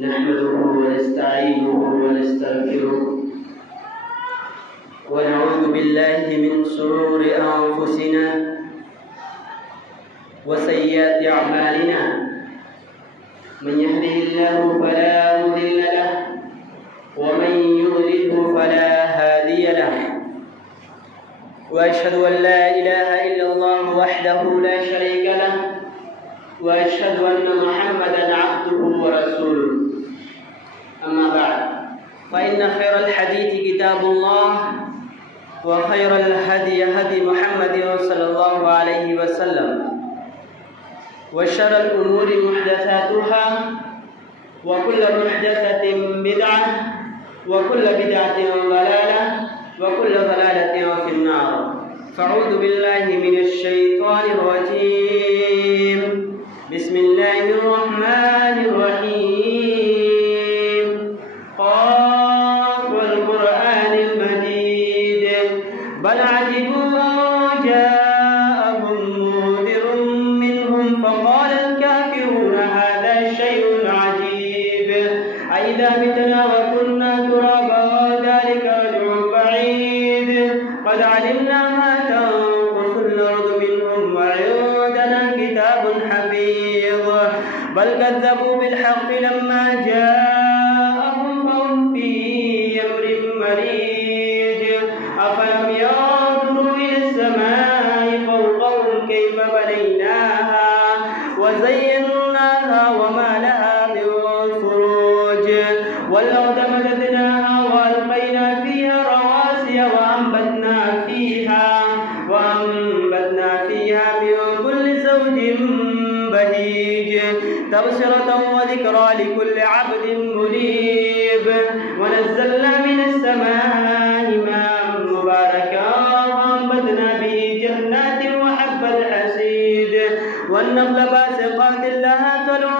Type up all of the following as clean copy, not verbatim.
نحمده ونستعينه ونستغفره ونعوذ بالله من شرور أنفسنا وسيئات أعمالنا من يهده الله فلا مضل له ومن يضلله فلا هادي له وأشهد أن لا إله إلا الله وحده لا شريك له وأشهد أن محمدا عبده ورسوله أما بعد فإن خير الحديث كتاب الله وخير الهدي هدي محمد صلى الله عليه وسلم وشر الأمور محدثاتها وكل محدثة بدعة وكل بدعة ضلالة وكل ضلالة في النار فأعوذ بالله من الشيطان الرجيم بسم الله الرحمن الرحيم قاف والقرآن المجيد بل عجبوا جاءهم منذر منهم فقال الكافرون هذا شيء عجيب أإذا متنا وكنا ترابا ذلك رجع بعيد قد علمنا ما تنقص الأرض منهم وعندنا كتاب حفيظ بل كذبوا بالحق لما جاءهم فهم في أمر مريج أفلم ينظروا إلى السماء فوقهم كيف بنيناها وزيناها وما لها من فروج والأرض مددناها وألقينا فيها رواسي وأنبتنا فيها من كل زوج بهيج تبصرة وذكرى لكل عبد منيب ونزلنا من السماء ماء مباركا وأنبتنا به جنات وحب الحصيد والنخل باسقات لها طلع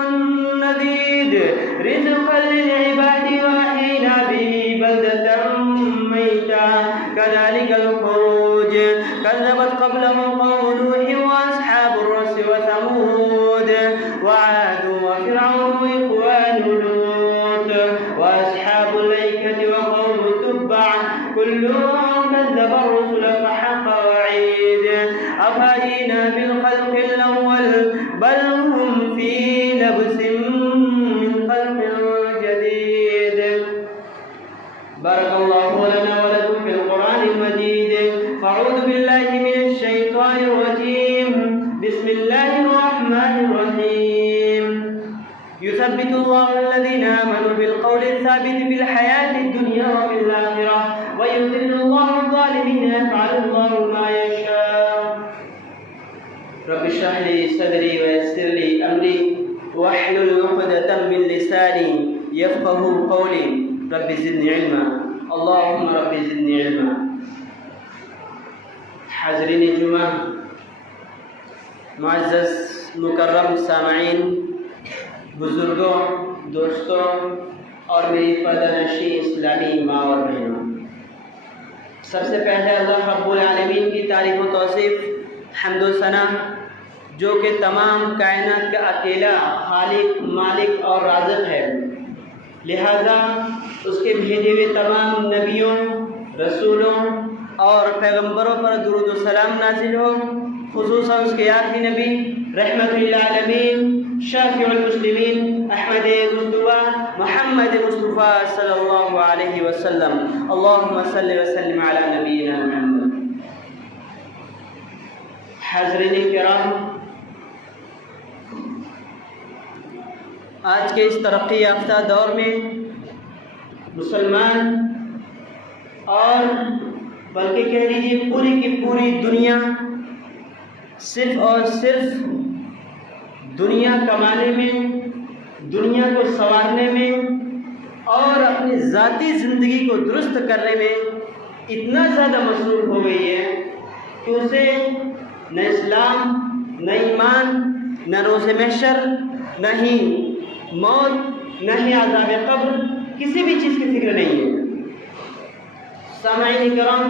نضيد رزقا للعباد وأحيينا به بلدة ميتا كذلك الخروج كذبت قبلهم قوم نوح وأصحاب الرس وثمود وعاد وفرعون وإخوان لوط وأصحاب الأيكة وقوم تبع كلهم كذب الرسل فحق وعيد أفأتينا بالخلق الأول بل هم في لبس من خلق جديد بارك الله لنا ولكم في القرآن المجيد فأعوذ بالله من الشيطان الرجيم بسم الله الرحمن الرحيم يثبت الله الذين آمنوا بالقول الثابت في الحياة الدنيا وفي الآخرة ويذل الله الظالمين يفعل الله ما يشاء رب اشرح لي صدري ويسر لي أمري واحلل عقدة من لساني يفقه قولي رب زدني علما اللهم رب زدني علما حاضرین جمعہ معزز مکرم سامعین بزرگوں دوستوں اور میری پردہ نشین اسلامی ماں اور بہنوں، سب سے پہلے اللہ رب العالمین کی تعریف و توصیف حمد و ثنا جو کہ تمام کائنات کا اکیلا خالق مالک اور رازق ہے، لہذا اس کے بھیجے ہوئے تمام نبیوں رسولوں اور پیغمبروں پر درود و سلام نازل ہو، خصوصاً اس کے آخری نبی رحمت للعالمین شافع المسلمین احمد مصطفیٰ محمد مصطفیٰ صلی اللہ علیہ وسلم اللہم صلی وسلم علی نبینا محمد۔ حاضرین کرام، آج کے اس ترقی یافتہ دور میں مسلمان اور بلکہ کہہ لیجیے پوری کی پوری دنیا صرف اور صرف دنیا کمانے میں، دنیا کو سنوارنے میں اور اپنی ذاتی زندگی کو درست کرنے میں اتنا زیادہ مصروف ہو گئی ہے کہ اسے نہ اسلام، نہ ایمان، نہ روز محشر، نہ ہی موت، نہ ہی عذاب قبر، کسی بھی چیز کی فکر نہیں ہے۔ سامعین کرام،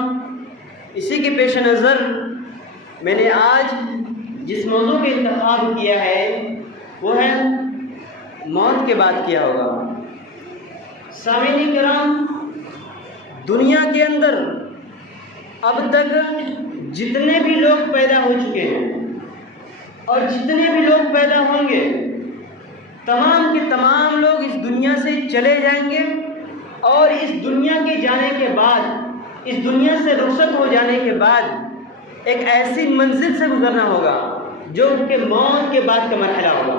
اسی کے پیش نظر میں نے آج جس موضوع کا انتخاب کیا ہے وہ ہے موت کے بعد کیا ہوگا۔ سامعین کرام، دنیا کے اندر اب تک جتنے بھی لوگ پیدا ہو چکے ہیں اور جتنے بھی لوگ پیدا ہوں گے، تمام کے تمام لوگ اس دنیا سے چلے جائیں گے، اور اس دنیا کے جانے کے بعد، اس دنیا سے رخصت ہو جانے کے بعد ایک ایسی منزل سے گزرنا ہوگا جو ان کے موت کے بعد کا مرحلہ ہوگا۔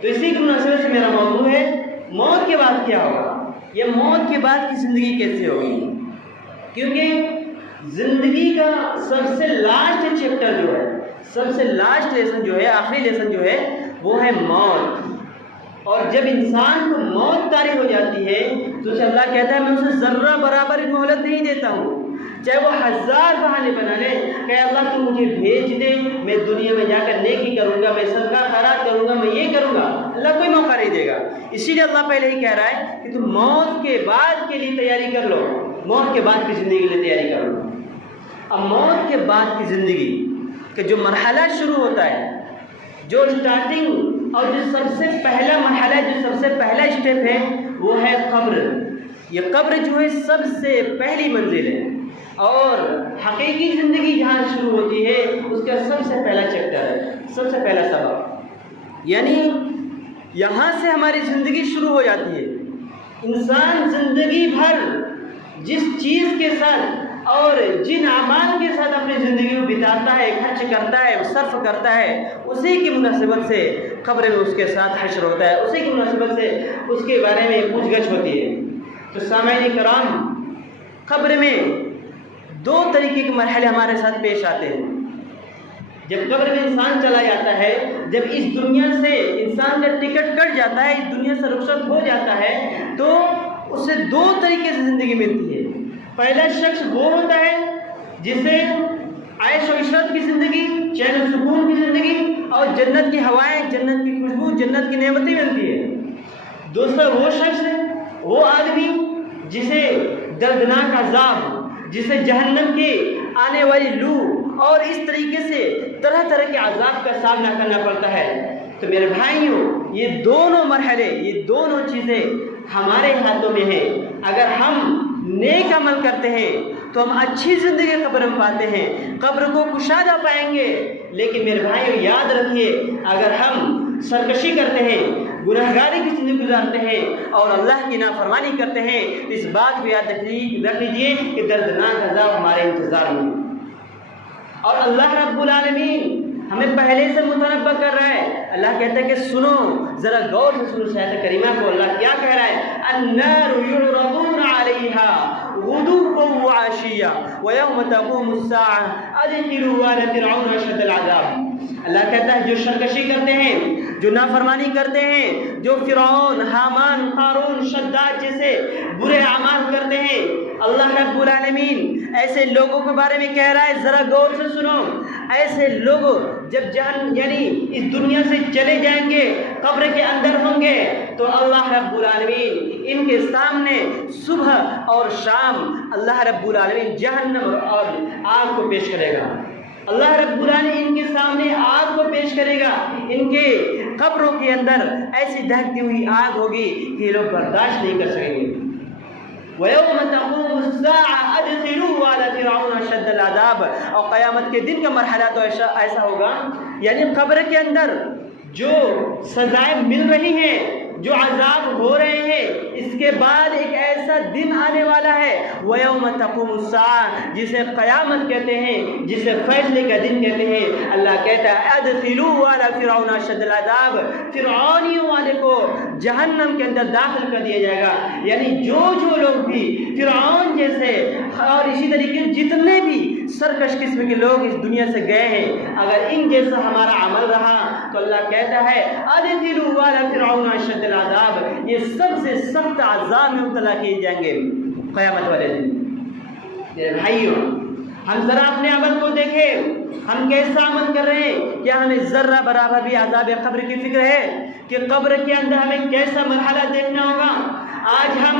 تو اسی کی مناسبت سے میرا موضوع ہے موت کے بعد کیا ہوگا، یہ موت کے بعد کی زندگی کیسے ہوگی، کیونکہ زندگی کا سب سے لاسٹ چیپٹر جو ہے، سب سے لاسٹ لیسن جو ہے، آخری لیسن جو ہے وہ ہے موت۔ اور جب انسان کو موت طاری ہو جاتی ہے تو اسے اللہ کہتا ہے میں اسے ذرہ برابر مہلت نہیں دیتا ہوں، چاہے وہ 1000 بہانے بنا لے کہ اللہ تو مجھے بھیج دے، میں دنیا میں جا کر نیکی کروں گا، میں صدقہ خیرات کروں گا، میں یہ کروں گا، اللہ کوئی موقع نہیں دے گا۔ اسی لیے اللہ پہلے ہی کہہ رہا ہے کہ تم موت کے بعد کے لیے تیاری کر لو، موت کے بعد کی زندگی کے لیے تیاری کر لو۔ اب موت کے بعد کی زندگی کہ جو مرحلہ شروع ہوتا ہے، جو اسٹارٹنگ اور جو سب سے پہلا مرحلہ، جو سب سے پہلا اسٹیپ ہے وہ ہے قبر۔ یہ قبر جو ہے سب سے پہلی منزل ہے، اور حقیقی زندگی جہاں شروع ہوتی ہے اس کا سب سے پہلا چیپٹر ہے، سب سے پہلا سبق، یعنی یہاں سے ہماری زندگی شروع ہو جاتی ہے۔ انسان زندگی بھر جس چیز کے ساتھ اور جن اعمال کے ساتھ اپنی زندگی کو بتاتا ہے، خرچ کرتا ہے، صرف کرتا ہے، اسی کی مناسبت سے قبر میں اس کے ساتھ حشر ہوتا ہے، اسی کی مناسبت سے اس کے بارے میں پوچھ گچھ ہوتی ہے۔ تو سامعین کرام، قبر میں 2 طریقے کے مرحلے ہمارے ساتھ پیش آتے ہیں۔ جب قبر میں انسان چلا جاتا ہے، جب اس دنیا سے انسان کا ٹکٹ کٹ جاتا ہے، اس دنیا سے رخصت ہو جاتا ہے، تو اسے 2 طریقے سے زندگی ملتی ہے۔ پہلا شخص وہ ہوتا ہے جسے عیش و عشرت کی زندگی، چین و سکون کی زندگی اور جنت کی ہوائیں، جنت کی خوشبو، جنت کی نعمتیں ملتی ہے۔ دوسرا وہ شخص ہے، وہ آدمی جسے دردناک عذاب، جسے جہنم کے آنے والی لو اور اس طریقے سے طرح طرح کے عذاب کا سامنا کرنا پڑتا ہے۔ تو میرے بھائیوں، یہ دونوں مرحلے، یہ دونوں چیزیں ہمارے ہاتھوں میں ہیں۔ اگر ہم نیک عمل کرتے ہیں تو ہم اچھی زندگی قبر میں پاتے ہیں، قبر کو کشادہ پائیں گے۔ لیکن میرے بھائیوں یاد رکھیے، اگر ہم سرکشی کرتے ہیں، گنہگاری کی زندگی گزارتے ہیں اور اللہ کی نافرمانی کرتے ہیں، تو اس بات کو یاد رکھ لیجیے کہ دردناک عذاب ہمارے انتظار میں۔ اور اللہ رب العالمین ہمیں پہلے سے متنبع کر رہا ہے۔ اللہ کہتا ہے کہ سنو، ذرا غور سے سنو آیت کریمہ کو۔ اللہ کیا کہہ رہا ہے؟ النار یعرضون علیہا غدوا وعشیا ویوم تقوم الساعة ادخلوا آل فرعون اشد العذاب۔ اللہ کہتا ہے جو سرکشی کرتے ہیں، جو نافرمانی کرتے ہیں، جو فرعون، حامان، قارون، شداد جیسے برے اعمال کرتے ہیں، اللہ رب العالمین ایسے لوگوں کے بارے میں کہہ رہا ہے، ذرا غور سے سنو۔ ایسے لوگ جب یعنی اس دنیا سے چلے جائیں گے، قبر کے اندر ہوں گے، تو اللہ رب العالمین ان کے سامنے صبح اور شام اللہ رب العالمین جہنم اور آگ کو پیش کرے گا۔ اللہ رب العالمین ان کے سامنے آگ کو پیش کرے گا۔ ان کے قبروں کے اندر ایسی دہکتی ہوئی آگ ہوگی کہ یہ لوگ برداشت نہیں کر سکیں گے۔ وَيَوْمَ تَقُومُ السَّاعَةُ أَدْخِلُوا آلَ فِرْعَوْنَ أَشَدَّ الْعَذَابِ۔ اور قیامت کے دن کا مرحلہ تو ایسا ہوگا، یعنی قبر کے اندر جو سزائیں مل رہی ہیں، جو عذاب ہو رہے ہیں، اس کے بعد ایک ایسا دن آنے والا ہے وَيَوْمَ تَقُومُ السَّاعَةُ، جسے قیامت کہتے ہیں، جسے فیصلے کا دن کہتے ہیں۔ اللہ کہتا ہے أَدْخِلُوا آلَ فِرْعَوْنَ أَشَدَّ الْعَذَابِ، فرعونیوں والے کو جہنم کے اندر داخل کر دیا جائے گا۔ یعنی جو لوگ بھی فرعون جیسے اور اسی طریقے جتنے بھی سرکش قسم کے لوگ اس دنیا سے گئے ہیں، اگر ان جیسا ہمارا عمل رہا تو اللہ کہتا ہے أَدْخِلُوا آلَ فِرْعَوْنَ أَشَدَّ الْعَذَابِ، یہ سب سے سخت عذاب میں مبتلا کیے جائیں گے قیامت والے دن۔ میرے بھائیوں، ہم ذرا اپنے عمل کو دیکھیں، ہم کیسا عمل کر رہے ہیں؟ کیا ہمیں ذرہ برابر بھی عذاب قبر کی فکر ہے کہ قبر کے اندر ہمیں کیسا مرحلہ دیکھنا ہوگا؟ آج ہم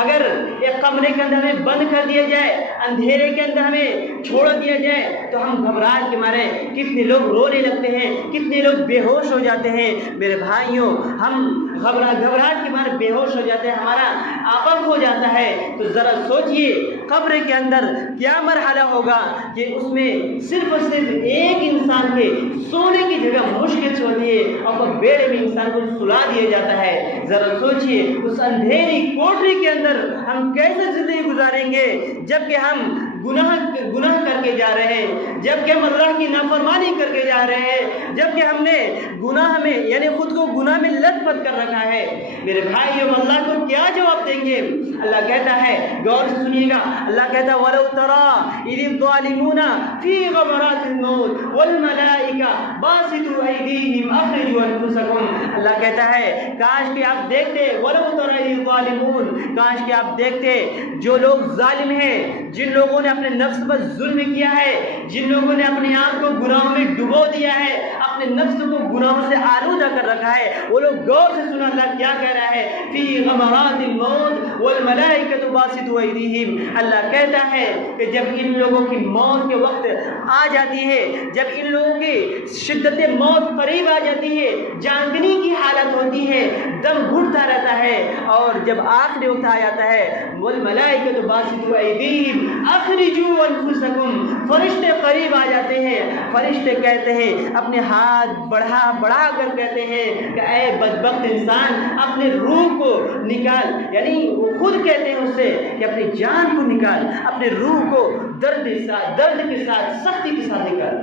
اگر ایک کمرے کے اندر ہمیں بند کر دیا جائے، اندھیرے کے اندر ہمیں چھوڑ دیا جائے، تو ہم گھبراہٹ کے مارے کتنے لوگ رونے لگتے ہیں، کتنے لوگ بے ہوش ہو جاتے ہیں۔ میرے بھائیوں، ہم گھبراہٹ کے مارے بے ہوش ہو جاتے ہیں، ہمارا آفت ہو جاتا ہے۔ تو ذرا سوچئے قبر کے اندر کیا مرحلہ ہوگا کہ اس میں صرف اور صرف ایک انسان کے سونے کی جگہ مشکل سے ہوتی ہے اور وہ بیڑے میں انسان کو سلا دیا جاتا ہے۔ ذرا سوچئے اس اندھیری کوٹری کے اندر ہم کیسے زندگی گزاریں گے جبکہ ہم گناہ کر کے جا رہے ہیں، جبکہ ہم اللہ کی نافرمانی کر کے جا رہے ہیں، جبکہ ہم نے گناہ میں یعنی خود کو گناہ میں لت پت کر رکھا ہے۔ میرے بھائیوں، اللہ کو کیا جواب دیں گے؟ اللہ کہتا ہے، غور سے سنیے گا، اللہ کہتا ہے وَلَوْ تَرَىٰ إِذِ الظَّالِمُونَ فِي غَمَرَاتِ الْمَوْتِ وَالْمَلَائِكَةُ بَاسِطُو أَيْدِيهِمْ أَخْرِجُوا أَنفُسَكُمْ۔ اللہ کہتا ہے کاش کہ آپ دیکھتے، وَلَوْ تَرَىٰ إِذِ الظَّالِمُونَ، کاش کہ آپ دیکھتے جو لوگ ظالم ہیں، جن لوگوں نے اپنے نفس پر ظلم کیا ہے، جن لوگوں نے اپنے آپ کو گناہوں میں ڈبو دیا ہے، اپنے نفس کو گناہوں سے آلودہ کر رکھا ہے، وہ لوگ غور سے سنا اللہ کیا کہہ رہا ہے، فی غمرات الموت والملائکۃ باسطوا ایدیہم۔ اللہ کہتا ہے کہ جب ان لوگوں کی موت کے وقت آ جاتی ہے، جب ان لوگوں کی شدت موت قریب آ جاتی ہے، جانکنی کی حالت ہوتی ہے، دم گھٹتا رہتا ہے، اور جب آخری وقت آ جاتا ہے والملائکۃ باسطوا ایدیہم اخرجوا انفسکم، فرشتے قریب آ جاتے ہیں، فرشتے کہتے ہیں، اپنے ہاتھ بڑھا کر کہتے ہیں کہ اے بدبخت انسان، اپنے روح کو نکال، یعنی وہ خود کہتے ہیں اس سے کہ اپنی جان کو نکال، اپنے روح کو درد کے ساتھ سختی کے ساتھ نکال۔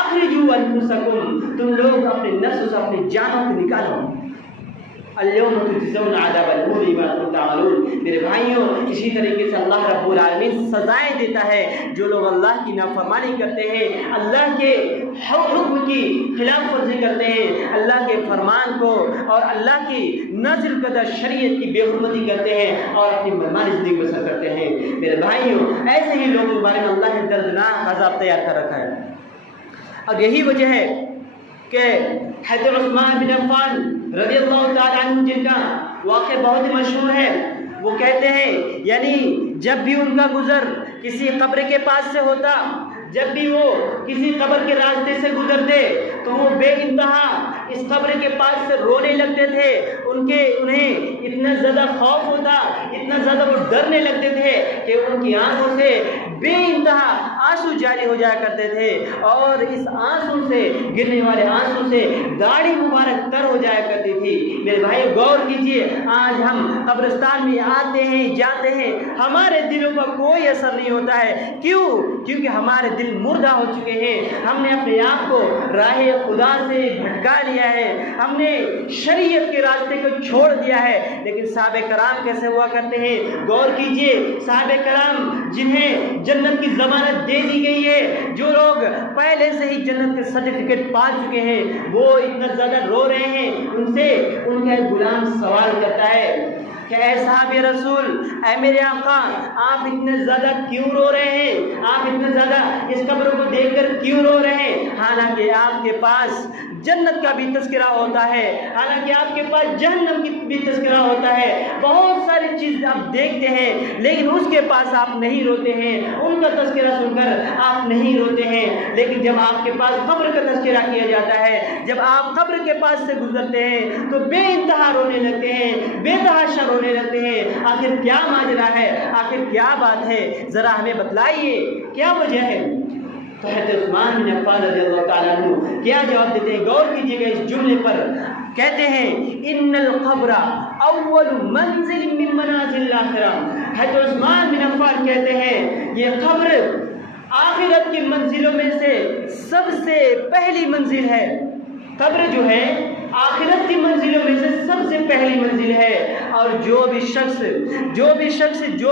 اخرجوا انفسکم، تم لوگ اپنے نفس سے اپنی جانوں کو نکالو۔ اليوم تجزون عذاب الهون بما كنتم تعملون۔ میرے بھائیوں، اسی طریقے سے اللہ رب العالمین سزائیں دیتا ہے جو لوگ اللہ کی نافرمانی کرتے ہیں، اللہ کے حکم کی خلاف ورزی کرتے ہیں، اللہ کے فرمان کو اور اللہ کی نازل کردہ شریعت کی بے حرمتی کرتے ہیں اور اپنی منمانی زندگی بسر کرتے ہیں۔ میرے بھائیوں، ایسے ہی لوگوں کے بارے میں اللہ نے دردناک عذاب تیار کر رکھا ہے، اور یہی وجہ ہے کہ حضرت عثمان بن عفان رضی اللہ تعالیٰ عنہ، جن کا واقعہ بہت ہی مشہور ہے، وہ کہتے ہیں یعنی جب بھی ان کا گزر کسی قبر کے پاس سے ہوتا، جب بھی وہ کسی قبر کے راستے سے گزرتے تو وہ بے انتہا اس قبر کے پاس سے رونے لگتے تھے، انہیں اتنا زیادہ خوف ہوتا، اتنا زیادہ وہ ڈرنے لگتے تھے کہ ان کی آنکھوں سے بے انتہا آنسو جاری ہو جایا کرتے تھے، اور اس آنسو سے گرنے والے آنسو سے داڑھی مبارک تر ہو جایا کرتی تھی۔ میرے بھائی غور کیجئے، آج ہم قبرستان میں آتے ہیں جاتے ہیں، ہمارے دلوں پر کوئی اثر نہیں ہوتا ہے، کیوں؟ کیونکہ ہمارے دل مردہ ہو چکے ہیں، ہم نے اپنے آپ کو راہ خدا سے بھٹکا لیا ہے، ہم نے شریعت کے راستے کو چھوڑ دیا ہے۔ لیکن صحابہ کرام کیسے ہوا کرتے ہیں؟ غور کیجئے، صحابہ کرام جنہیں جنت کی ضمانت دے دی گئی ہے، جو لوگ پہلے سے ہی جنت کے سرٹیفکیٹ پا چکے ہیں، وہ اتنا زیادہ رو رہے ہیں، ان سے ان کا ایک غلام سوال کرتا ہے کہ اے صحابہ رسول، اے میرے آقا، آپ اتنے زیادہ کیوں رو رہے ہیں؟ آپ اتنے زیادہ اس قبر کو دیکھ کر کیوں رو رہے ہیں؟ حالانکہ آپ کے پاس جنت کا بھی تذکرہ ہوتا ہے، حالانکہ آپ کے پاس جہنم کی بھی تذکرہ ہوتا ہے، بہت ساری چیز آپ دیکھتے ہیں، لیکن اس کے پاس آپ نہیں روتے ہیں، ان کا تذکرہ سن کر آپ نہیں روتے ہیں۔ لیکن جب آپ کے پاس قبر کا تذکرہ کیا جاتا ہے، جب آپ قبر کے پاس سے گزرتے ہیں تو بے انتہا رونے لگتے ہیں، بے تحاشا رونے لگتے ہیں۔ آخر کیا ماجرا ہے؟ آخر کیا بات ہے؟ ذرا ہمیں بتلائیے کیا وجہ ہے؟ تو حضرت عثمان بن عفان رضی اللہ تعالیٰ عنہ کیا جواب دیتے ہیں؟ غور کیجیے گا اس جملے پر، کہتے ہیں ان القبر اول منزل من منازل الاخرہ۔ حضرت عثمان بن عفان کہتے ہیں یہ قبر آخرت کی منزلوں میں سے سب سے پہلی منزل ہے۔ قبر جو ہے آخرت کی منزلوں میں سے سب سے پہلی منزل ہے، اور جو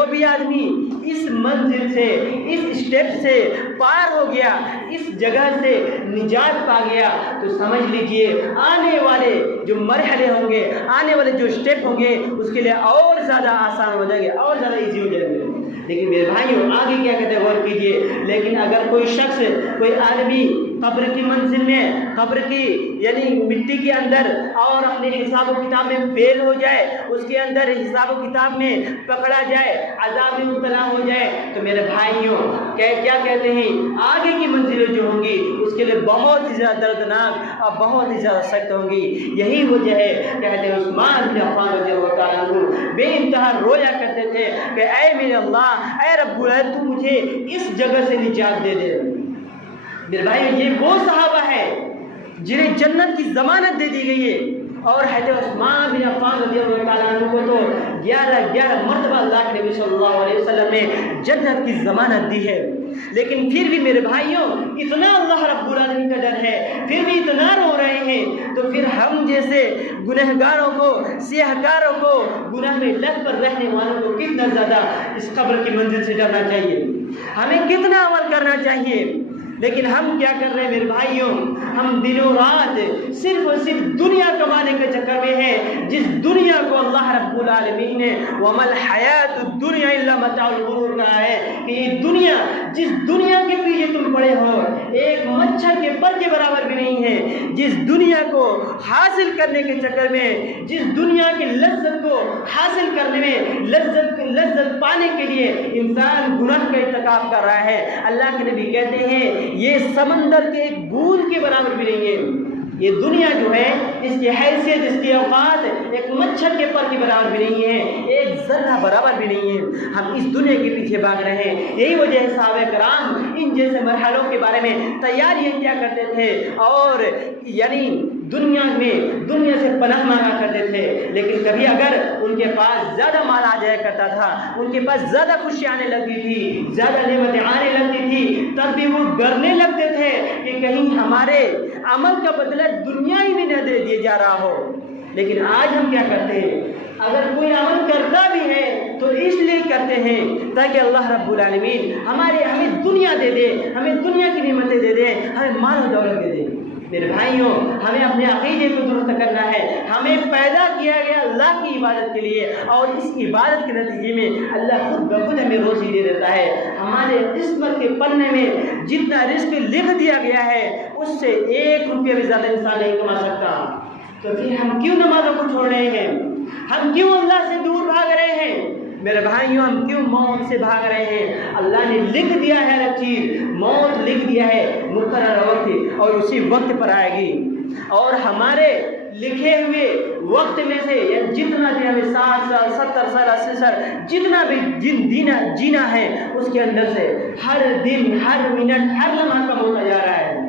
بھی آدمی اس منزل سے، اس اسٹیپ سے پار ہو گیا، اس جگہ سے نجات پا گیا، تو سمجھ لیجئے آنے والے جو مرحلے ہوں گے، آنے والے جو اسٹیپ ہوں گے، اس کے لیے اور زیادہ آسان ہو جائیں گے، اور زیادہ ایزی ہو جائیں گے۔ لیکن میرے بھائیوں آگے کیا کہتے ہیں؟ غور کیجئے، لیکن اگر کوئی شخص، کوئی آدمی قبر کی منزل میں، قبر کی یعنی مٹی کے اندر اور اپنے حساب و کتاب میں فیل ہو جائے، اس کے اندر حساب و کتاب میں پکڑا جائے، عذاب میں مبتلا ہو جائے، تو میرے بھائیوں کیا کہتے ہیں آگے کی منزلیں جو ہوں گی اس کے لیے بہت ہی زیادہ دردناک اور بہت ہی زیادہ سخت ہوں گی۔ یہی وجہ ہے کہتے ہیں عثمان بن عفان رضی اللہ تعالیٰ عنہ بے انتہا رویا کرتے تھے کہ اے میرے اللہ، اے رب العزت، تو مجھے اس جگہ سے نجات دے دے۔ میرے بھائی یہ وہ صحابہ ہے جنہیں جنت کی ضمانت دے دی گئی ہے، اور حضرت عثمان بن عفان رضی اللہ تعالیٰ عنہ کو تو 11 مرتبہ اللہ کے نبی صلی اللہ علیہ وسلم نے جنت کی ضمانت دی ہے۔ لیکن پھر بھی میرے بھائیوں اتنا اللہ رب العالمین کا ڈر ہے، پھر بھی اتنا رو رہے ہیں، تو پھر ہم جیسے گنہگاروں کو، سیاہکاروں کو، گناہ میں لت پر رہنے والوں کو کتنا زیادہ اس قبر کی منزل سے ڈرنا چاہیے، ہمیں کتنا عمل کرنا چاہیے۔ لیکن ہم کیا کر رہے ہیں میرے بھائیوں، ہم دنوں رات صرف اور صرف دنیا کمانے کے چکر میں ہیں، جس دنیا کو اللہ رب العالمین نے وَمَا الْحَيَاةُ الدُّنْيَا إِلَّا مَتَاعُ الْغُرُورِ کہا ہے کہ یہ دنیا، جس دنیا کے پیچھے تم پڑے ہو ایک مچھر کے پر کے برابر بھی نہیں ہے۔ جس دنیا کو حاصل کرنے کے چکر میں، جس دنیا کی لذت کو حاصل کرنے میں، لذت پانے کے لیے انسان گناہ کا ارتکاب کر رہا ہے، اللہ کے نبی کہتے ہیں یہ سمندر کے ایک بوند کے برابر بھی نہیں ہے۔ یہ دنیا جو ہے اس کی حیثیت، اس کی اوقات ایک مچھر کے پر کے برابر بھی نہیں ہے، ایک ذرہ برابر بھی نہیں ہے۔ ہم اس دنیا کے پیچھے بھاگ رہے ہیں۔ یہی وجہ ہے صحابہ کرام ان جیسے مرحلوں کے بارے میں تیاریاں کیا کرتے تھے، اور یعنی دنیا سے پناہ مانگا کرتے تھے۔ لیکن کبھی اگر ان کے پاس زیادہ مال آ جایا کرتا تھا، ان کے پاس زیادہ خوشی آنے لگتی تھی، زیادہ نعمتیں آنے لگتی تھی، تب بھی وہ ڈرنے لگتے تھے کہ کہیں ہمارے عمل کا بدلہ دنیا ہی میں نہ دے دیا جا رہا ہو۔ لیکن آج ہم کیا کرتے ہیں، اگر کوئی عمل کرتا بھی ہے تو اس لیے کرتے ہیں تاکہ اللہ رب العالمین ہمیں دنیا دے دے، ہمیں دنیا کی نعمتیں دے دے، ہمیں مال و دولت دے دے۔ میرے بھائیوں ہمیں اپنے عقیدے کو درست کرنا ہے۔ ہمیں پیدا کیا گیا اللہ کی عبادت کے لیے، اور اس عبادت کے نتیجے میں اللہ خود بخود ہمیں روزی دے دیتا ہے۔ ہمارے قسمت کے پنے میں جتنا رزق لکھ دیا گیا ہے اس سے 1 روپیہ بھی زیادہ انسان نہیں کما سکتا۔ تو پھر ہم کیوں نمازوں کو چھوڑ رہے ہیں، ہم کیوں اللہ سے دور بھاگ رہے ہیں؟ میرے بھائیوں ہم کیوں موت سے بھاگ رہے ہیں؟ اللہ نے لکھ دیا ہے ہر چیز، موت لکھ دیا ہے مقررہ وقت، اور اسی وقت پر آئے گی، اور ہمارے لکھے ہوئے وقت میں سے جتنا بھی ہمیں 60 سال 70 سال 80 سال جتنا بھی جینا ہے اس کے اندر سے ہر دن، ہر منٹ، ہر لمحہ کم ہوتا جا رہا ہے۔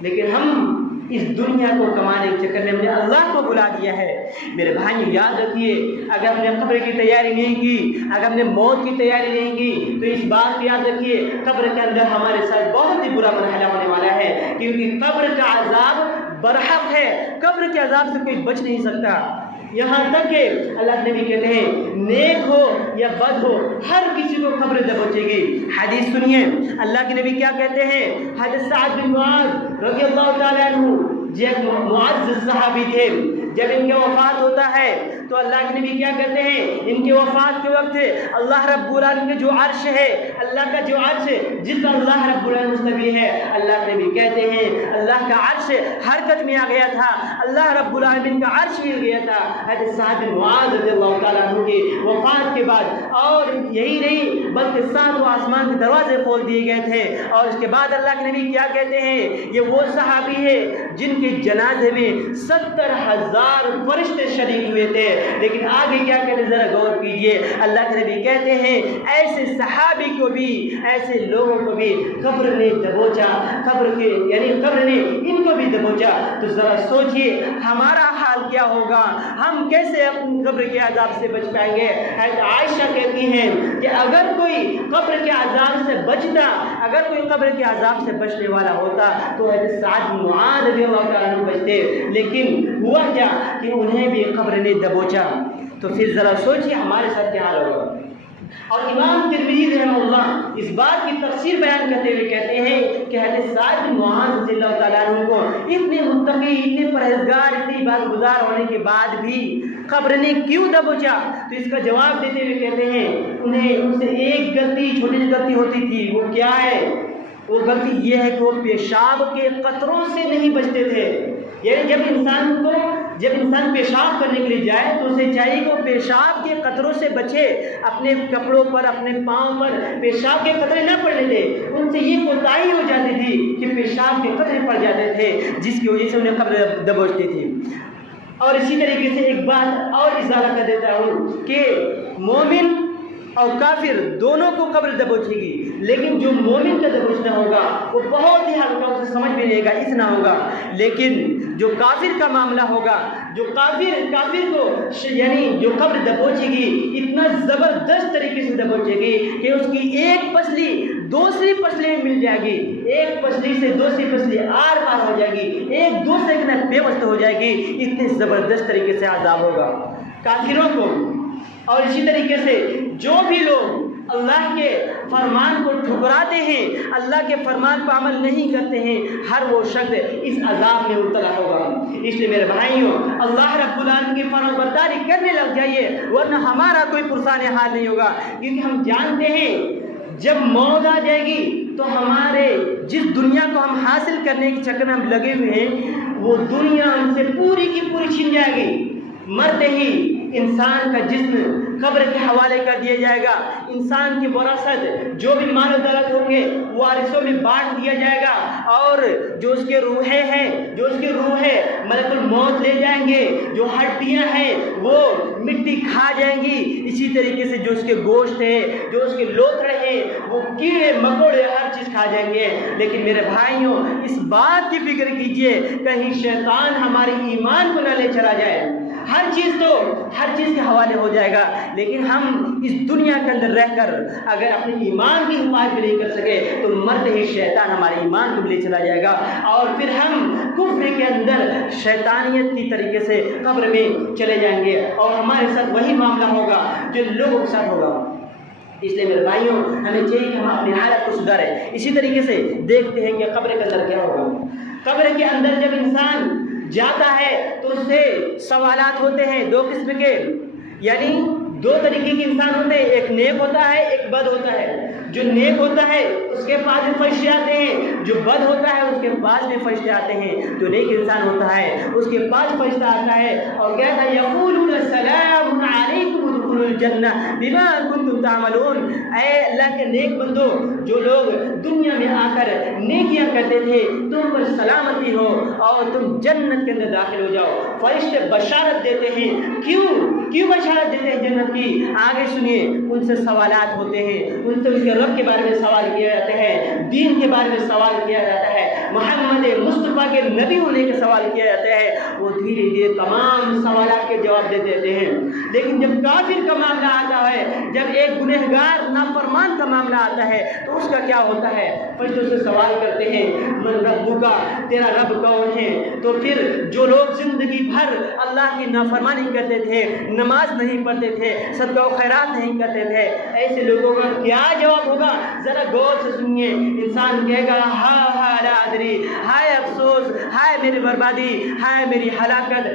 لیکن ہم اس دنیا کو کمانے کے چکر میں ہم نے اللہ کو بلا دیا ہے۔ میرے بھائی یاد رکھیے، اگر ہم نے قبر کی تیاری نہیں کی، اگر ہم نے موت کی تیاری نہیں کی، تو اس بات کو یاد رکھیے قبر کے اندر ہمارے ساتھ بہت ہی برا مرحلہ ہونے والا ہے، کیونکہ قبر کا عذاب برحق ہے، قبر کے عذاب سے کوئی بچ نہیں سکتا۔ یہاں تک کہ اللہ نبی کہتے ہیں نیک ہو یا بد ہو ہر کسی کو قبر دبوچے گی۔ حدیث سنیے اللہ کے نبی کیا کہتے ہیں، حضرت سعد بن معاذ رضی اللہ تعالیٰ عنہ جو ایک معزز صحابی تھے، جب ان کے وفات ہوتا ہے تو اللہ کے نبی کیا کہتے ہیں، ان کے وفات کے وقت اللہ رب العالمین کا جو عرش ہے، اللہ کا جو عرش جس پر اللہ رب العالمین مستوی ہے، اللہ کے نبی کہتے ہیں اللہ کا عرش حرکت میں آ گیا تھا، اللہ رب العالمین کا عرش ہل گیا تھا حضرت سعد بن معاذ رضی اللہ تعالیٰ عنہ کی وفات کے بعد۔ اور یہی نہیں بلکہ 7 آسمان کے دروازے کھول دیے گئے تھے، اور اس کے بعد اللہ کے نبی کیا کہتے ہیں، یہ وہ صحابی ہے جن کے جنازے میں 70,000 فرشتے شریک ہوئے تھے۔ لیکن آگے کیا کہتے ہیں ذرا غور کیجئے، اللہ کے نبی کہتے ہیں ایسے صحابی کو بھی، ایسے لوگوں کو بھی قبر نے دبوچا، قبر نے ان کو بھی دبوچا۔ تو ذرا سوچئے ہمارا حال کیا ہوگا، ہم کیسے اپنی قبر کے عذاب سے بچ پائیں گے؟ حضرت عائشہ کہتی ہیں کہ اگر کوئی قبر کے عذاب سے بچتا، اگر کوئی قبر کے عذاب سے بچنے والا ہوتا تو حضرت سعد بن معاذ رضی اللہ تعالیٰ عنہ بچتے، لیکن ہوا کیا کہ انہیں بھی قبر نے دبوچا۔ تو پھر ذرا سوچئے ہمارے ساتھ کیا حال ہوگا۔ اور امام ترمذی رحمہ اللہ اس بات کی تفسیر بیان کرتے ہوئے کہتے ہیں کہ حضرت سعد بن معاذ رضی اللہ تعالیٰ عنہ کو اتنے متقی، اتنے پرہیزگار، اتنی عبادت گزار ہونے کے بعد بھی قبر نے کیوں دبوچا؟ تو اس کا جواب دیتے ہوئے کہتے ہیں ان سے ایک غلطی، چھوٹی سی غلطی ہوتی تھی، وہ کیا ہے؟ وہ غلطی یہ ہے کہ وہ پیشاب کے قطروں سے نہیں بچتے تھے. یعنی جب انسان پیشاب کرنے کے لیے جائے تو اسے چاہیے کہ وہ پیشاب کے قطروں سے بچے. اپنے کپڑوں پر، اپنے پاؤں پر پیشاب کے قطرے نہ پڑنے دے. ان سے یہ کوتاہی ہو جاتی تھی کہ پیشاب کے قطرے پڑ جاتے تھے، جس کی وجہ سے انہیں قبر دبوچتی تھی. اور اسی طریقے سے ایک بات اور اضافہ کر دیتا ہوں کہ مومن اور کافر دونوں کو قبر دبوچے گی، لیکن جو مومن کا دبوچنا ہوگا وہ بہت ہی ہلکا، اسے سمجھ میں نہیں گا، اتنا ہوگا. لیکن جو کافر کا معاملہ ہوگا، جو کافر کو یعنی جو قبر دبوچے گی اتنا زبردست طریقے سے دبوچے گی کہ اس کی ایک پسلی دوسری پسلی میں مل جائے گی، ایک پسلی سے دوسری پسلی آر پار ہو جائے گی، ایک دوسرے کے ساتھ پیوست ہو جائے گی. اتنے زبردست طریقے سے عذاب ہوگا کافروں کو. اور اسی طریقے سے جو بھی لوگ اللہ کے فرمان کو ٹھکراتے ہیں، اللہ کے فرمان پر عمل نہیں کرتے ہیں، ہر وہ شخص اس عذاب میں مبتلا ہوگا. اس لیے میرے بھائیوں، اللہ رب العالمین کی فرمان برداری کرنے لگ جائیے، ورنہ ہمارا کوئی پرسان حال نہیں ہوگا. کیونکہ ہم جانتے ہیں جب موت آ جائے گی تو ہمارے جس دنیا کو ہم حاصل کرنے کے چکر میں ہم لگے ہوئے ہیں، وہ دنیا ہم سے پوری کی پوری چھن جائے گی. مرتے ہی انسان کا جسم قبر کے حوالے کر دیا جائے گا. انسان کی وراثت جو بھی مال و دولت ہوں گے وارثوں میں بانٹ دیا جائے گا، اور جو اس کے روحیں ہیں، جو اس کی روح ہے ملک الموت لے جائیں گے. جو ہڈیاں ہیں وہ مٹی کھا جائیں گی. اسی طریقے سے جو اس کے گوشت ہے، جو اس کے لوتھڑے ہیں، وہ کیڑے مکوڑے ہر چیز کھا جائیں گے. لیکن میرے بھائیوں، اس بات کی فکر کیجئے کہیں شیطان ہمارے ایمان کو نہ لے چلا جائے. ہر چیز کے حوالے ہو جائے گا، لیکن ہم اس دنیا کے اندر رہ کر اگر اپنے ایمان کی حفاظت نہیں کر سکے تو مرتے ہی شیطان ہمارے ایمان کو بھی لے چلا جائے گا، اور پھر ہم کفر کے اندر شیطانیت کی طریقے سے قبر میں چلے جائیں گے، اور ہمارے ساتھ وہی معاملہ ہوگا جو لوگوں کے ساتھ ہوگا. اس لیے میرے بھائیوں، ہمیں چاہیے کہ ہم اپنی حالت کو سدھاریں. اسی طریقے سے دیکھتے ہیں کہ قبر کے اندر کیا ہوگا. قبر کے اندر جب انسان جاتا ہے تو اس سے سوالات ہوتے ہیں دو قسم کے، یعنی دو طریقے کے انسان ہوتے ہیں. ایک نیک ہوتا ہے، ایک بد ہوتا ہے. جو نیک ہوتا ہے اس کے پاس بھی فرشتے آتے ہیں، جو بد ہوتا ہے اس کے پاس بھی فرشتے آتے ہیں. جو نیک انسان ہوتا ہے اس کے پاس فرشتہ آتا ہے اور کہتا ہے یقولون سلام علیکم ادخلوا الجنہ بما کنتم تعملون. اے اللہ کے نیک بندو، جو لوگ دنیا میں آ کر نیکیاں کرتے تھے تم پر سلامتی ہو اور تم جنت کے اندر داخل ہو جاؤ. فرشتے بشارت دیتے ہیں. کیوں بشارت دیتے ہیں جنت کی؟ آگے سنیے. ان سے سوالات ہوتے ہیں، ان سے اس کے رب کے بارے میں سوال کیا جاتا ہے، دین کے بارے میں سوال کیا جاتا ہے، محمد مصطفیٰ کے نبی ہونے کے سوال کیا جاتا ہے. وہ دھیرے دھیرے تمام سوالات کے جواب دے دیتے ہیں. لیکن جب کافر کا معاملہ آتا ہے، جب ایک گنہگار نافرمان کا معاملہ آتا ہے تو اس کا کیا ہوتا ہے؟ فرشتوں سے سوال کرتے ہیں من ربک، تیرا رب کون ہے؟ تو پھر جو لوگ زندگی بھر اللہ کی نافرمانی کرتے تھے، نماز نہیں پڑھتے تھے، صدقہ و خیرات نہیں کرتے تھے، ایسے لوگوں کا کیا جواب ہوگا؟ ذرا غور سے سنیے. انسان کہے گا ہاں لا ادری، ہائے افسوس، ہائے میری بربادی، ہائے میری ہلاکت،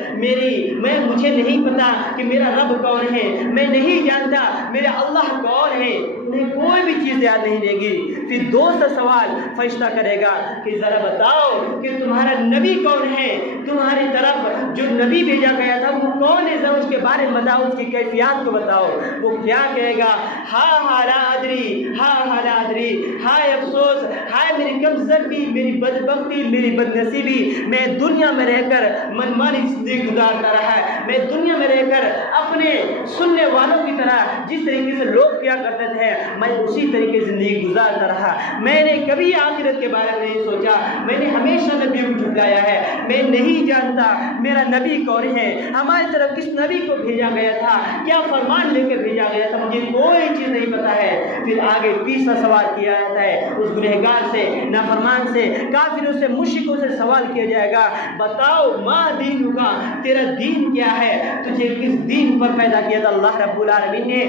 مجھے نہیں پتا کہ میرا رب کون ہے، میں نہیں جانتا میرا اللہ کون ہے. انہیں کوئی بھی چیز یاد نہیں رہے گی. پھر دوست سوال فرشتہ کرے گا کہ ذرا بتاؤ کہ تمہارا نبی کون ہے، تمہاری طرف جو نبی بھیجا گیا تھا وہ کون ہے، ذرا اس کے بارے میں بتاؤ، اس کی کیفیات کو بتاؤ. وہ کیا کہے گا؟ ہاں لا ادری، ہاں لا ادری، ہائے افسوس، ہائے میری کمزوری، میری بدبختی، میری بدنصیبی. میں دنیا میں رہ کر منمانی زندگی گزارتا رہا ہے. میں دنیا میں رہ کر اپنے سننے والوں کی طرح جس طریقے سے لوگ کیا کرتے تھے میں اسی طریقے سے زندگی گزارتا رہا. میں نے کبھی آخرت کے بارے میں نہیں سوچا. میں نے ہمیشہ نبیوں کو جھٹلایا ہے. میں نہیں جانتا میرا نبی کون ہے، ہماری طرف کس نبی کو بھیجا گیا تھا، کیا فرمان لے کے بھیجا گیا تھا، مجھے کوئی چیز نہیں پتا ہے. پھر آگے تیسرا سوال کیا جاتا ہے اس گنہگار سے، نافرمان سے، کافروں سے، مشرکوں سے سوال کیا جائے گا بتاؤ ما دین ہوگا، تیرا دین کیا ہے، تجھے کس دین پر پیدا کیا تھا؟ اللہ رب العالمین نے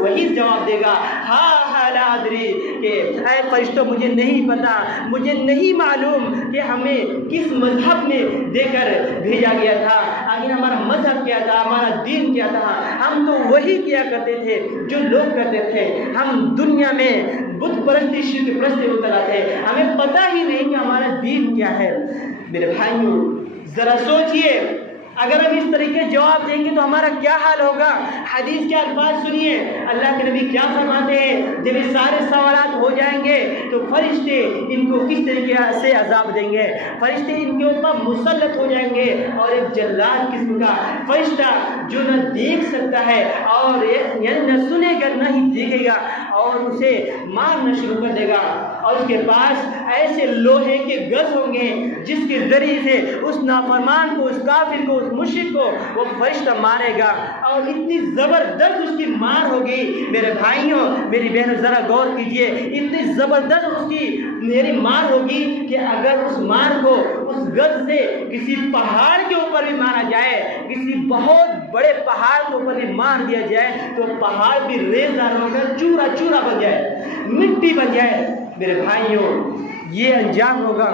وہی جواب دے گا ہاں لا ادری کہ اے فرشتوں مجھے نہیں پتا، مجھے نہیں معلوم کہ ہمیں کس مذہب میں دے کر بھیجا گیا تھا، آخر ہمارا مذہب کیا تھا، ہمارا دین کیا تھا۔ ہم تو وہی کیا کرتے تھے جو لوگ کرتے تھے، ہم دنیا میں بت پرستی شرک پرستی مبتلا تھے، ہمیں پتہ ہی نہیں کہ ہمارا دین کیا ہے۔ میرے بھائیوں ذرا سوچئے اگر ہم اس طریقے جواب دیں گے تو ہمارا کیا حال ہوگا۔ حدیث کے الفاظ سنیے، اللہ کے نبی کیا فرماتے ہیں، جب یہ سارے سوالات ہو جائیں گے تو فرشتے ان کو کس طریقے سے عذاب دیں گے، فرشتے ان کے اوپر مسلط ہو جائیں گے، اور ایک جلاد قسم کا فرشتہ جو نہ دیکھ سکتا ہے اور یعنی نہ سنے گا نہ ہی دیکھے گا، اور اسے مارنا شروع کر دے گا، اور اس کے پاس ایسے لوہے کے گز ہوں گے جس کے ذریعے سے اس نافرمان کو، اس کافر کو، اس مشرک کو وہ فرشتہ مارے گا، اور اتنی زبردست اس کی مار ہوگی۔ میرے بھائیوں میری بہنوں ذرا غور کیجئے، اتنی زبردست اس کی میری مار ہوگی کہ اگر اس مار کو اس گز سے کسی پہاڑ کے اوپر بھی مارا جائے، کسی بہت بڑے پہاڑ کے اوپر بھی مار دیا جائے تو پہاڑ بھی ریزدار ہو کر چورا چورا بن جائے، مٹی بن جائے۔ میرے بھائیوں یہ انجام ہوگا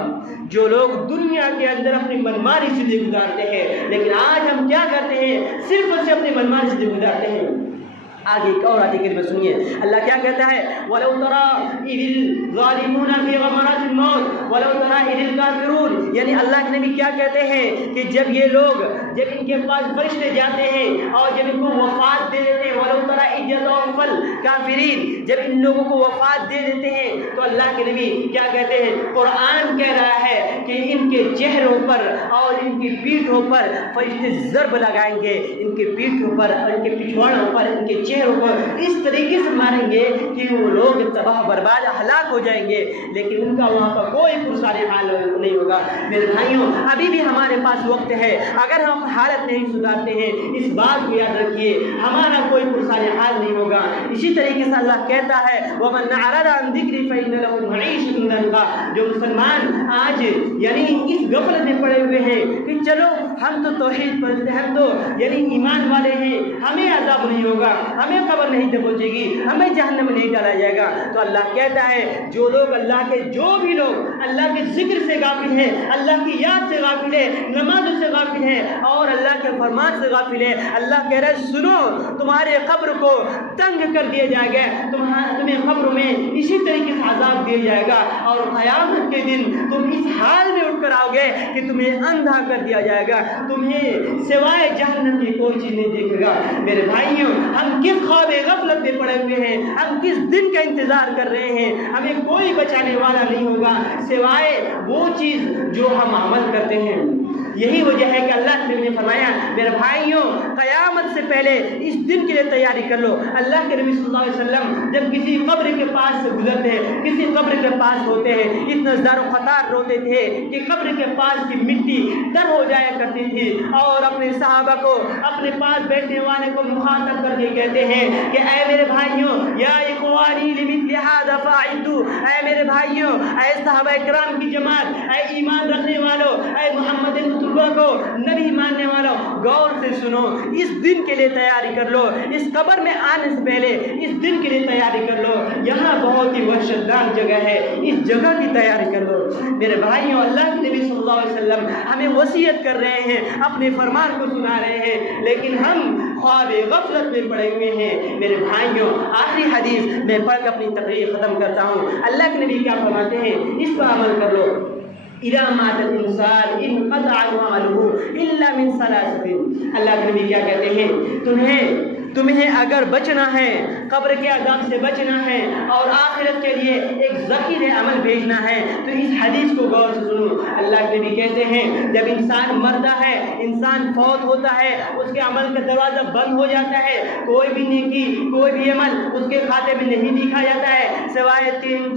جو لوگ دنیا کے اندر اپنی منمانی زندگی گزارتے ہیں، لیکن آج ہم کیا کرتے ہیں، صرف اور صرف اپنی منمانی زندگی گزارتے ہیں۔ آگے ایک اور آیت کریمہ سنیے، اللہ کیا کہتا ہے، وَلَوْ تَرَىٰ إِذِ الظَّالِمُونَ فِي غَمَرَاتِ الْمَوْتِ وَلَوْ تَرَىٰ إِذِ الْكَافِرُونَ، یعنی اللہ کے نبی کیا کہتے ہیں کہ جب یہ لوگ، جب ان کے پاس فرشتے جاتے ہیں اور جب ان کو وفات دے دیتے ہیں، وَلَوْ تَرَىٰ إِذْ يَتَوَفَّى الْكَافِرِينَ، جب ان لوگوں کو وفات دے دیتے ہیں تو اللہ کے نبی کیا کہتے ہیں، قرآن کہہ رہا ہے کہ ان کے چہروں پر اور ان کی پیٹھوں پر فرشتے ضرب لگائیں گے، ان کے پیٹھوں پر اور ان کے پچھواڑوں پر، ان کے چہروں پر اس طریقے سے ماریں گے کہ وہ لوگ تباہ برباد ہلاک ہو جائیں گے، لیکن ان کا وہاں پر کوئی پرسان حال نہیں ہوگا۔ میرے بھائیوں ابھی بھی ہمارے پاس وقت ہے، اگر ہم حالت نہیں سدھارتے ہیں اس بات کو یاد رکھیے ہمارا کوئی پرسان حال نہیں ہوگا۔ اسی طریقے سے اللہ کہتا ہے وَمَنْ أَعْرَضَ عَنْ ذِكْرِي فَإِنَّ لَهُ مَعِيشَةً ضَنْكًا، جو مسلمان آج یعنی اس غفلت میں پڑے ہوئے ہیں کہ چلو ہم تو توحید پڑھتے ہیں، ہم تو یعنی ایمان والے ہیں، ہمیں عذاب نہیں ہوگا، ہمیں قبر نہیں پہنچے گی، ہمیں جہنم میں نہیں ڈالا جائے گا، تو اللہ کہتا ہے جو لوگ اللہ کے، جو بھی لوگ اللہ کے ذکر سے غافل ہیں، اللہ کی یاد سے غافل ہے، نمازوں سے غافل ہے اور اللہ کے فرمان سے غافل ہے، اللہ کہہ رہا ہے سنو تمہارے قبر کو تنگ کر دیا جائے گا، تمہیں قبر میں اسی طریقے سے عذاب دیا جائے گا، اور قیامت کے دن تم اس حال میں اٹھ کر آؤ گے کہ تمہیں اندھا کر دیا جائے گا، تمہیں سوائے جہنم کی کوئی چیز نہیں دیکھے گا۔ میرے بھائیوں ہم کس خواب غفلت میں پڑے ہوئے ہیں، ہم کس دن کا انتظار کر رہے ہیں، ہمیں کوئی بچانے والا نہیں ہوگا سوائے وہ چیز جو ہم عمل کرتے ہیں۔ یہی وجہ ہے کہ اللہ نے فرمایا میرے بھائیوں قیامت سے پہلے اس دن کے لیے تیاری کر لو۔ اللہ کے نبی صلی اللہ علیہ وسلم جب کسی قبر کے پاس سے گزرتے ہیں، کسی قبر کے پاس ہوتے ہیں، اتنا زار و قطار روتے تھے کہ قبر کے پاس کی مٹی تر ہو جایا کرتی تھی، اور اپنے صحابہ کو، اپنے پاس بیٹھنے والے کو مخاطب کر کے کہتے ہیں کہ اے میرے بھائیوں یا اخوانی لمثل ھذا فاعدوا، اے میرے بھائیوں، اے صحابہ کرام کی جماعت، اے ایمان رکھنے والوں، اے محمد کو نبی ماننے والوں، غور سے سنو، اس دن کے لیے تیاری کر لو، اس قبر میں آنے سے پہلے اس دن کے لیے تیاری کر لو، یہاں بہت ہی وحشتناک جگہ ہے، اس جگہ کی تیاری کر لو۔ میرے بھائیوں اللہ کے نبی صلی اللہ علیہ وسلم ہمیں وصیت کر رہے ہیں، اپنے فرمان کو سنا رہے ہیں، لیکن ہم خواب غفلت میں پڑے ہوئے ہیں۔ میرے بھائیوں آخری حدیث میں پڑھ کر اپنی تقریر ختم کرتا ہوں۔ اللہ کے نبی کیا فرماتے ہیں، اس پر عمل کر لو۔ اذا مات الانسان انقطع عمله الا من ثلاث، اللہ کے نبی کیا کہتے ہیں، تمہیں اگر بچنا ہے، قبر کے عذاب سے بچنا ہے اور آخرت کے لیے ایک ذخیرہ عمل بھیجنا ہے تو اس حدیث کو غور سے سنو۔ اللہ کے نبی کہتے ہیں جب انسان مرتا ہے، انسان فوت ہوتا ہے، اس کے عمل کا دروازہ بند ہو جاتا ہے، کوئی بھی نیکی، کوئی بھی عمل اس کے کھاتے میں نہیں لکھا جاتا ہے سوائے تین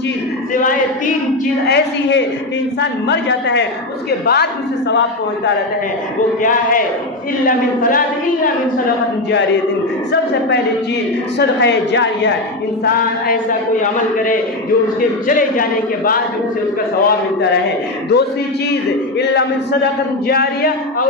چیز ایسی ہے کہ انسان مر جاتا ہے اس کے بعد اسے ثواب پہنچتا رہتا ہے۔ وہ کیا ہے؟ الا من صدقۃ جاریہ، سب سے پہلی چیز صدقہ جاریہ، انسان ایسا کوئی عمل کرے جو اس کے چلے جانے کے بعد جو اسے اس کا ثواب ملتا رہے۔ دوسری چیز الا من صدقۃ جاریہ اور